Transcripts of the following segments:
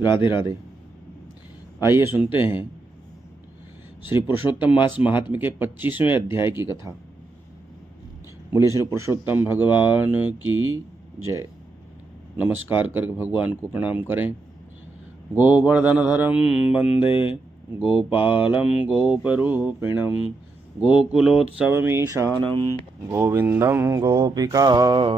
राधे राधे। आइए सुनते हैं श्री पुरुषोत्तम मास महात्म्य के 25वें अध्याय की कथा। बोलिए श्री पुरुषोत्तम भगवान की जय। नमस्कार करके भगवान को प्रणाम करें। गोवर्धनधरं वंदे गोपालं गोपरूपिणं गोकुलोत्सवमीशानं गोविंदं गोपिका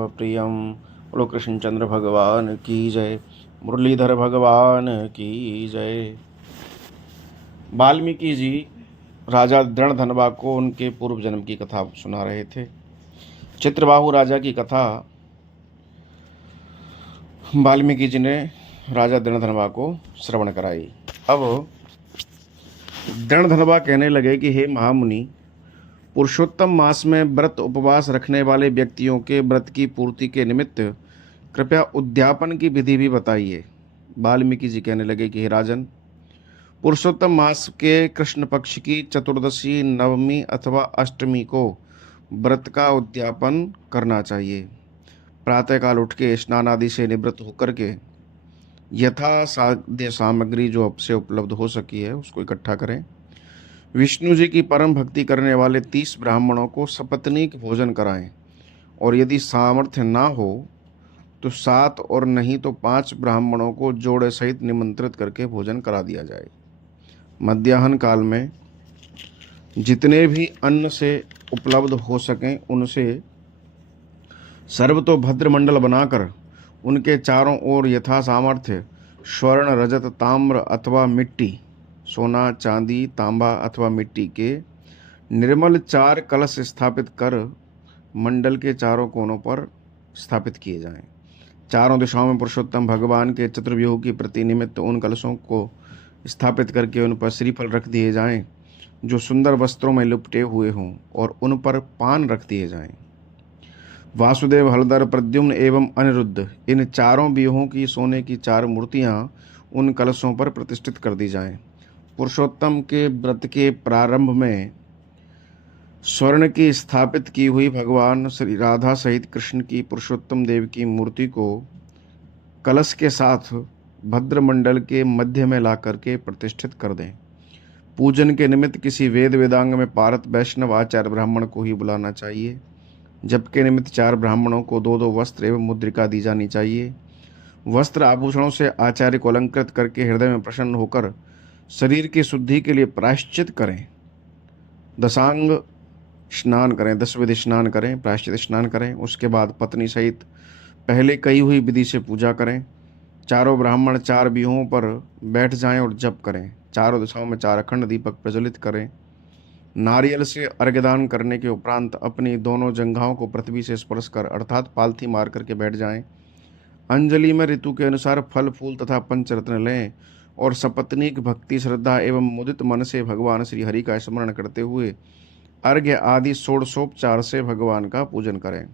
प्रियं। बोलो कृष्णचंद्र भगवान की जय। मुरलीधर भगवान की जय। वाल्मीकि जी राजा दृणधनवा को उनके पूर्व जन्म की कथा सुना रहे थे। चित्रबाहु राजा की कथा वाल्मीकि जी ने राजा दृणधनवा को श्रवण कराई। अब दृणधनवा कहने लगे कि हे महामुनि, पुरुषोत्तम मास में व्रत उपवास रखने वाले व्यक्तियों के व्रत की पूर्ति के निमित्त कृपया उद्यापन की विधि भी बताइए। वाल्मीकि जी कहने लगे कि हे राजन, पुरुषोत्तम मास के कृष्ण पक्ष की चतुर्दशी, नवमी अथवा अष्टमी को व्रत का उद्यापन करना चाहिए। प्रातःकाल उठ के स्नान आदि से निवृत्त होकर के यथा साध्य सामग्री जो आपसे उपलब्ध हो सकी है उसको इकट्ठा करें। विष्णु जी की परम भक्ति करने वाले 30 ब्राह्मणों को सपत्नीक भोजन कराएं, और यदि सामर्थ्य ना हो तो 7 और नहीं तो 5 ब्राह्मणों को जोड़े सहित निमंत्रित करके भोजन करा दिया जाए। मध्याह्न काल में जितने भी अन्न से उपलब्ध हो सकें उनसे सर्वतोभद्र मंडल बनाकर उनके चारों ओर यथा सामर्थ्य स्वर्ण, रजत, ताम्र अथवा मिट्टी, सोना, चांदी, तांबा अथवा मिट्टी के निर्मल 4 कलश स्थापित कर मंडल के चारों कोनों पर स्थापित किए जाएं। चारों दिशाओं में पुरुषोत्तम भगवान के चतुर्व्यूह की प्रति निमित्त उन कलशों को स्थापित करके उन पर श्रीफल रख दिए जाएं जो सुंदर वस्त्रों में लिपटे हुए हों, और उन पर पान रख दिए जाएं। वासुदेव, हलधर, प्रद्युम्न एवं अनिरुद्ध, इन चारों व्यूहों की सोने की 4 मूर्तियां उन कलशों पर प्रतिष्ठित कर दी जाएं। पुरुषोत्तम के व्रत के प्रारंभ में स्वर्ण की स्थापित की हुई भगवान श्री राधा सहित कृष्ण की पुरुषोत्तम देव की मूर्ति को कलश के साथ भद्रमंडल के मध्य में ला करके प्रतिष्ठित कर दें। पूजन के निमित्त किसी वेद वेदांग में पारत वैष्णव आचार्य ब्राह्मण को ही बुलाना चाहिए। जप के निमित्त 4 ब्राह्मणों को 2-2 वस्त्र एवं मुद्रिका दी जानी चाहिए। वस्त्र आभूषणों से आचार्य को अलंकृत करके हृदय में प्रसन्न होकर शरीर की शुद्धि के लिए प्रायश्चित करें। दशांग स्नान करें, 10 विधि स्नान करें, प्रायश्चित स्नान करें। उसके बाद पत्नी सहित पहले कही हुई विधि से पूजा करें। चारों ब्राह्मण 4 व्यूहों पर बैठ जाएं और जप करें। चारों दिशाओं में 4 अखंड दीपक प्रज्वलित करें। नारियल से अर्घ्यदान करने के उपरांत अपनी दोनों जंघाओं को पृथ्वी से स्पर्श कर अर्थात पालथी मार करके बैठ जाएं। अंजलि में ऋतु के अनुसार फल फूल तथा पंचरत्न लें और सपत्नीक भक्ति, श्रद्धा एवं मुदित मन से भगवान श्री हरि का स्मरण करते हुए अर्घ्य आदि षोडशोपचार से भगवान का पूजन करें।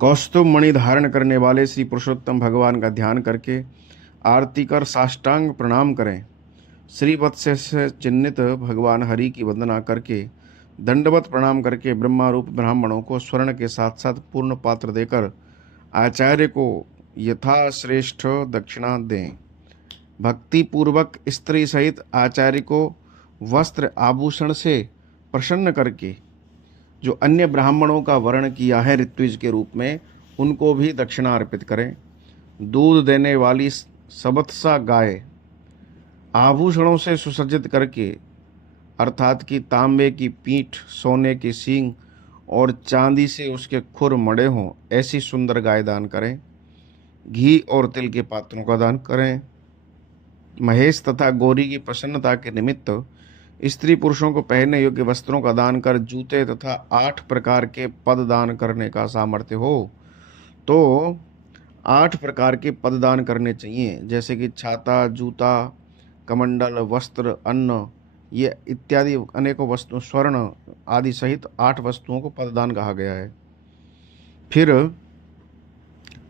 कौस्तुभ मणि धारण करने वाले श्री पुरुषोत्तम भगवान का ध्यान करके आरती कर साष्टांग प्रणाम करें। श्रीवत्स से चिन्हित भगवान हरि की वंदना करके दंडवत प्रणाम करके ब्रह्मा रूप ब्राह्मणों को स्वर्ण के साथ साथ पूर्ण पात्र देकर आचार्य को यथाश्रेष्ठ दक्षिणा दें। भक्ति पूर्वक स्त्री सहित आचार्य को वस्त्र आभूषण से प्रसन्न करके जो अन्य ब्राह्मणों का वर्ण किया है ऋत्विज के रूप में, उनको भी दक्षिणा अर्पित करें। दूध देने वाली सबत्सा गाय आभूषणों से सुसज्जित करके अर्थात कि तांबे की पीठ, सोने के सींग और चांदी से उसके खुर मड़े हों, ऐसी सुंदर गाय दान करें। घी और तिल के पात्रों का दान करें। महेश तथा गौरी की प्रसन्नता के निमित्त स्त्री पुरुषों को पहनने योग्य वस्त्रों का दान कर जूते तथा 8 प्रकार के पद दान करने का सामर्थ्य हो तो 8 प्रकार के पद दान करने चाहिए, जैसे कि छाता, जूता, कमंडल, वस्त्र, अन्न, ये इत्यादि अनेकों वस्तु, स्वर्ण आदि सहित 8 वस्तुओं को पददान कहा गया है। फिर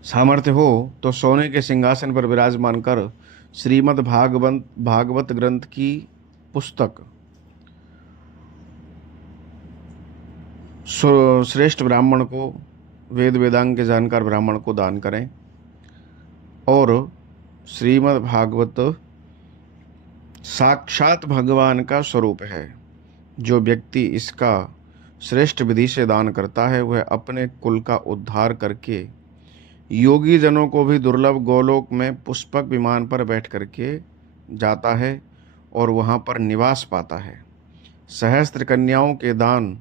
सामर्थ्य हो तो सोने के सिंहासन पर विराजमान कर श्रीमद् भागवत ग्रंथ की पुस्तक श्रेष्ठ ब्राह्मण को, वेद वेदांग के जानकार ब्राह्मण को दान करें। और श्रीमद् भागवत साक्षात भगवान का स्वरूप है। जो व्यक्ति इसका श्रेष्ठ विधि से दान करता है वह अपने कुल का उद्धार करके योगी जनों को भी दुर्लभ गोलोक में पुष्पक विमान पर बैठ करके जाता है और वहाँ पर निवास पाता है। सहस्त्र कन्याओं के दान,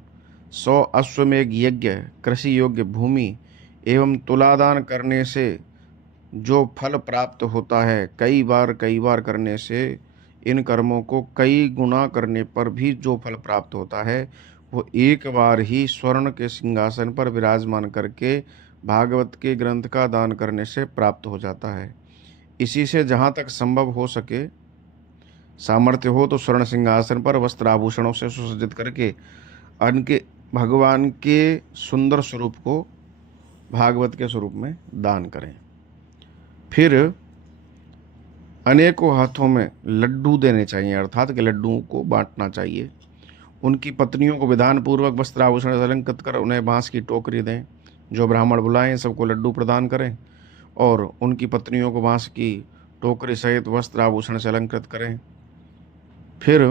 100 अश्वमेघ यज्ञ, कृषि योग्य भूमि एवं तुलादान करने से जो फल प्राप्त होता है, कई बार करने से इन कर्मों को कई गुना करने पर भी जो फल प्राप्त होता है वो एक बार ही स्वर्ण के सिंहासन पर विराजमान करके भागवत के ग्रंथ का दान करने से प्राप्त हो जाता है। इसी से जहाँ तक संभव हो सके, सामर्थ्य हो तो स्वर्ण सिंहासन पर वस्त्र आभूषणों से सुसज्जित करके उनके भगवान के सुंदर स्वरूप को भागवत के स्वरूप में दान करें। फिर अनेकों हाथों में लड्डू देने चाहिए, अर्थात के लड्डुओं को बांटना चाहिए। उनकी पत्नियों को विधान पूर्वक वस्त्र आभूषण से अलंकृत कर उन्हें बांस की टोकरी दें। जो ब्राह्मण बुलाएं सबको लड्डू प्रदान करें और उनकी पत्नियों को बांस की टोकरी सहित वस्त्र आभूषण से अलंकृत करें। फिर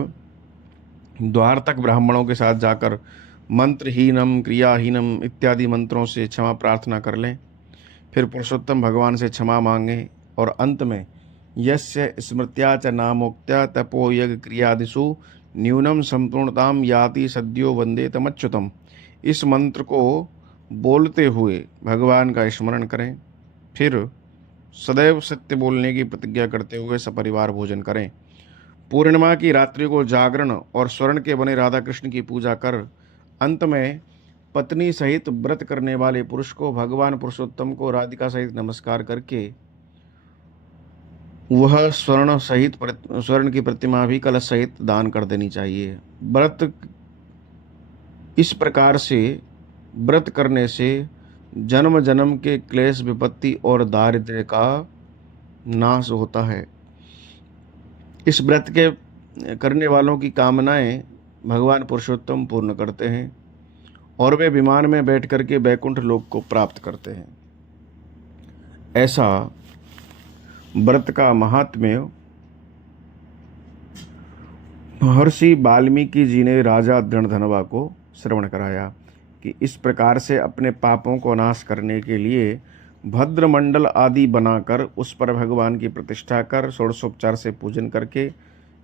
द्वार तक ब्राह्मणों के साथ जाकर मंत्रहीनम, क्रियाहीनम इत्यादि मंत्रों से क्षमा प्रार्थना कर लें। फिर पुरुषोत्तम भगवान से क्षमा मांगें और अंत में यस्य स्मृत्या च नामोक्त्या तपो यज्ञ क्रियादिषु न्यूनम संपूर्णताम याति सद्यो वंदे तमच्युतम, इस मंत्र को बोलते हुए भगवान का स्मरण करें। फिर सदैव सत्य बोलने की प्रतिज्ञा करते हुए सपरिवार भोजन करें। पूर्णिमा की रात्रि को जागरण और स्वर्ण के बने राधा कृष्ण की पूजा कर अंत में पत्नी सहित व्रत करने वाले पुरुष को भगवान पुरुषोत्तम को राधिका सहित नमस्कार करके वह स्वर्ण की प्रतिमा भी कलश सहित दान कर देनी चाहिए। व्रत इस प्रकार से व्रत करने से जन्म जन्म के क्लेश, विपत्ति और दारिद्र्य का नाश होता है। इस व्रत के करने वालों की कामनाएं भगवान पुरुषोत्तम पूर्ण करते हैं और वे विमान में बैठ करके बैकुंठ लोक को प्राप्त करते हैं। ऐसा व्रत का महात्म्य महर्षि वाल्मीकि जी ने राजा दृढ़धनवा को श्रवण कराया कि इस प्रकार से अपने पापों को नाश करने के लिए भद्रमंडल आदि बनाकर उस पर भगवान की प्रतिष्ठा कर षोडशोपचार से पूजन करके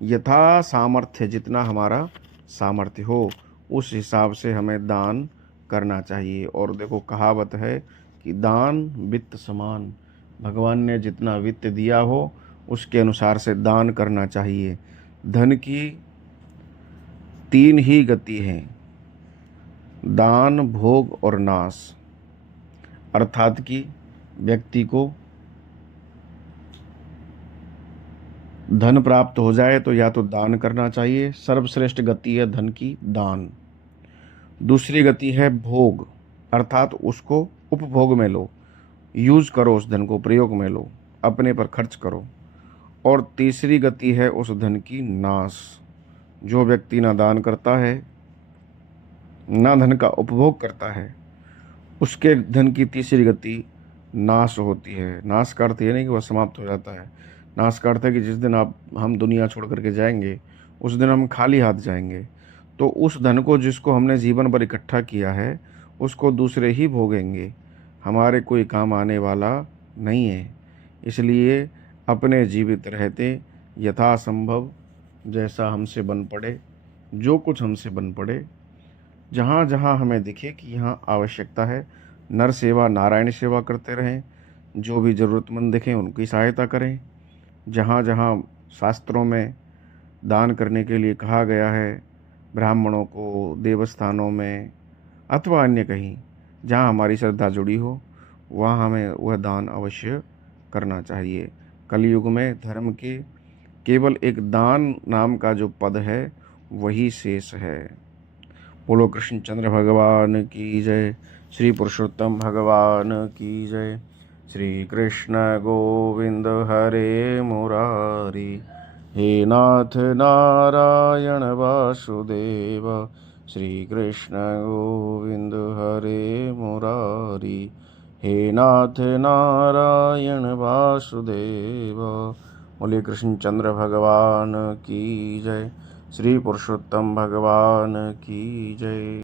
यथा सामर्थ्य, जितना हमारा सामर्थ्य हो उस हिसाब से हमें दान करना चाहिए। और देखो कहावत है कि दान वित्त समान, भगवान ने जितना वित्त दिया हो उसके अनुसार से दान करना चाहिए। धन की 3 ही गति हैं, दान, भोग और नाश। अर्थात कि व्यक्ति को धन प्राप्त हो जाए तो या तो दान करना चाहिए, सर्वश्रेष्ठ गति है धन की दान। दूसरी गति है भोग, अर्थात उसको उपभोग में लो, यूज करो, उस धन को प्रयोग में लो, अपने पर खर्च करो। और तीसरी गति है उस धन की नाश। जो व्यक्ति ना दान करता है ना धन का उपभोग करता है उसके धन की तीसरी गति नाश होती है। नाश का अर्थ ये नहीं कि वह समाप्त हो जाता है, नाश का अर्थ है कि जिस दिन हम दुनिया छोड़ करके जाएंगे उस दिन हम खाली हाथ जाएंगे। तो उस धन को जिसको हमने जीवन भर इकट्ठा किया है उसको दूसरे ही भोगेंगे, हमारे कोई काम आने वाला नहीं है। इसलिए अपने जीवित रहते यथासंभव जैसा हमसे बन पड़े, जो कुछ हमसे बन पड़े, जहाँ जहाँ हमें दिखे कि यहाँ आवश्यकता है, नर सेवा नारायण सेवा करते रहें। जो भी ज़रूरतमंद दिखें उनकी सहायता करें। जहाँ जहाँ शास्त्रों में दान करने के लिए कहा गया है, ब्राह्मणों को, देवस्थानों में अथवा अन्य कहीं जहाँ हमारी श्रद्धा जुड़ी हो वहाँ हमें वह दान अवश्य करना चाहिए। कलयुग में धर्म के केवल एक दान नाम का जो पद है वही शेष है। बोलो कृष्णचंद्र भगवान की जय, श्री पुरुषोत्तम भगवान की जय। श्री कृष्ण गोविंद हरे मुरारी, हे नाथ नारायण वासुदेव। श्री कृष्ण गोविंद हरे मुरारी, हे नाथ नारायण वासुदेव। बोलिए कृष्णचंद्र भगवान की जय। श्री पुरुषोत्तम भगवान की जय।